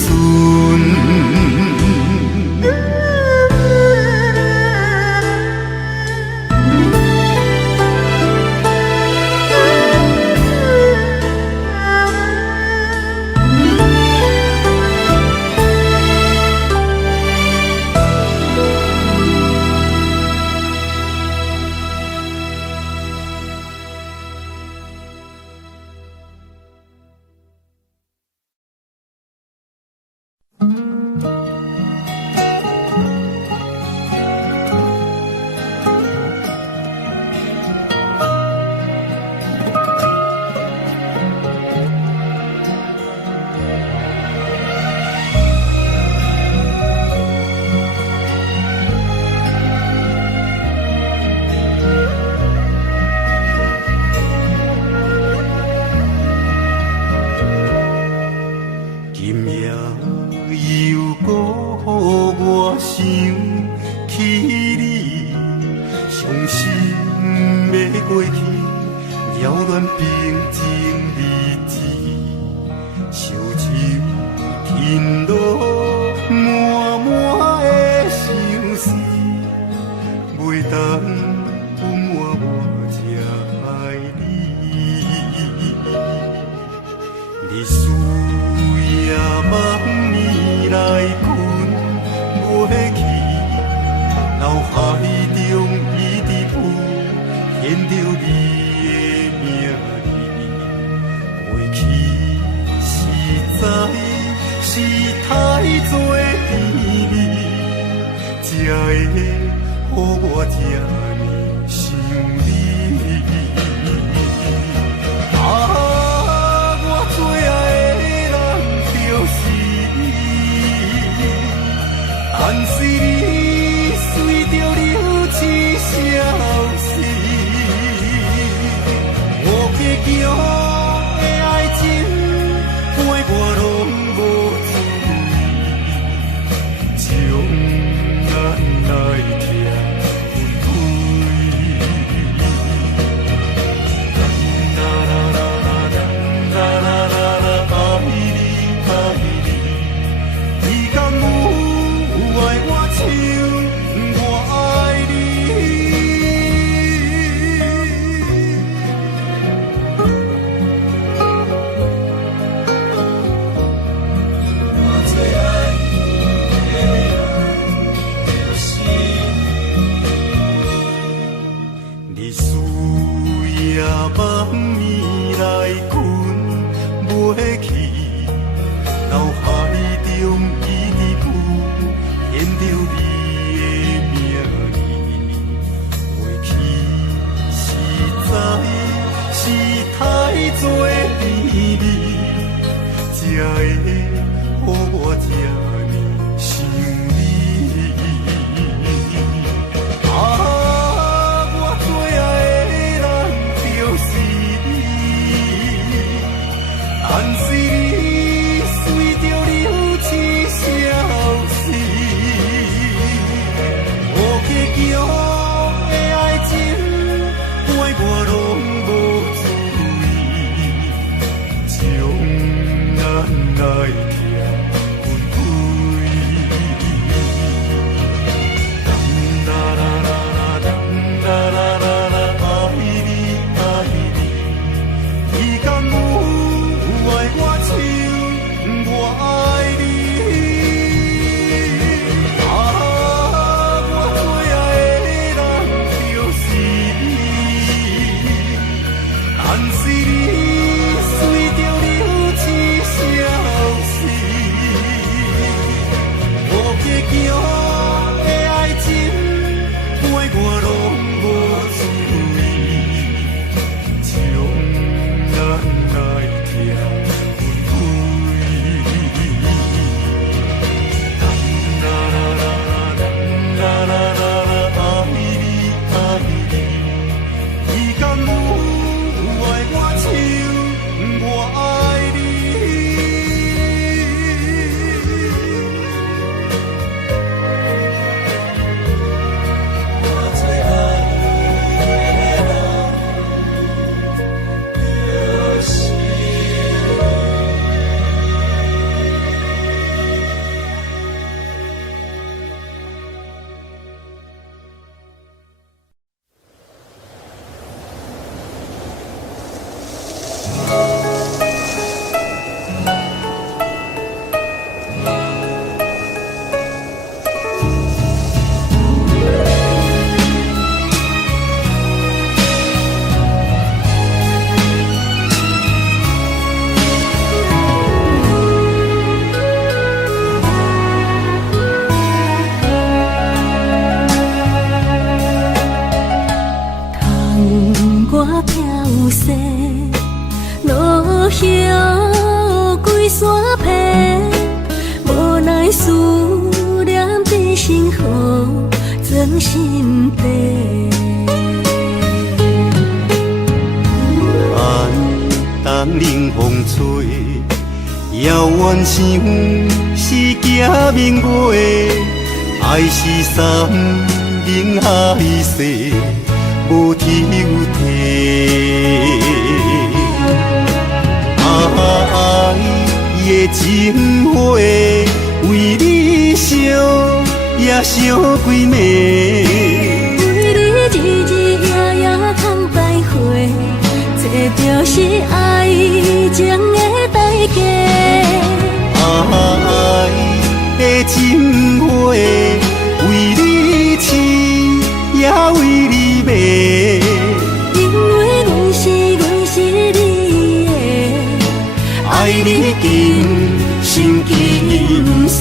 来听滚滚。心底。寒冬冷风吹，遥远想是行明月，爱是山明海誓，无天有地。爱的情花，为你烧也烧几暝。为你日日夜夜空百回，这就是爱情的代价。爱的情花，为你饲也为你卖。因为阮是你的，爱你今生今世。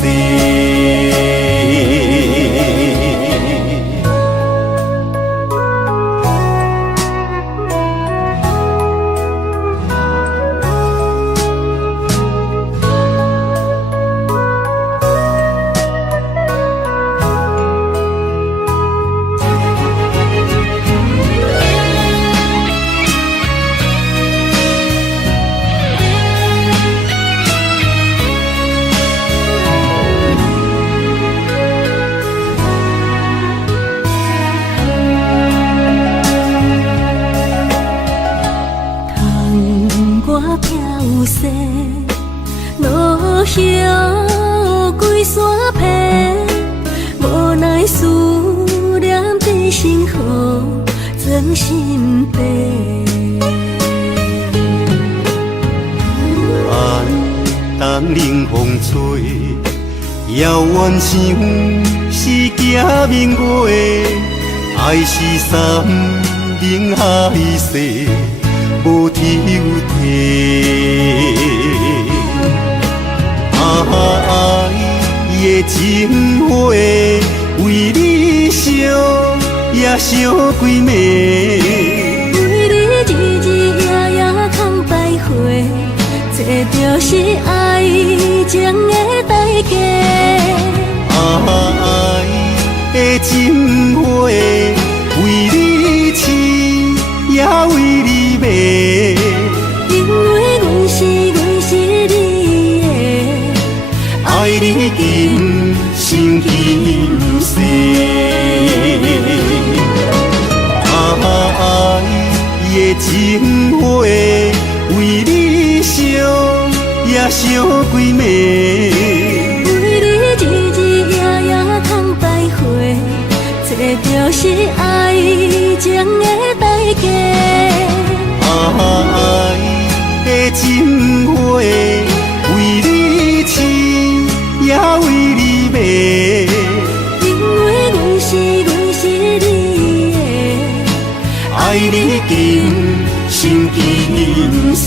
我飘逝，落叶归山坡，无奈思念在心河，装心底。寒冬冷风吹，遥远想是行明月，爱是山明海誓，无天有地。爱的情花，为你烧也烧几暝。为你日日夜夜空百回，这就是爱情的代价。爱的情花，为你饲也为你卖。因为阮是你的，爱你今生今世。爱的情花，为你烧也烧几暝。为你日日夜夜空百回，这就是爱情的代价。爱的情花，为你饲也为你卖。因为阮是你的，爱你今生今世。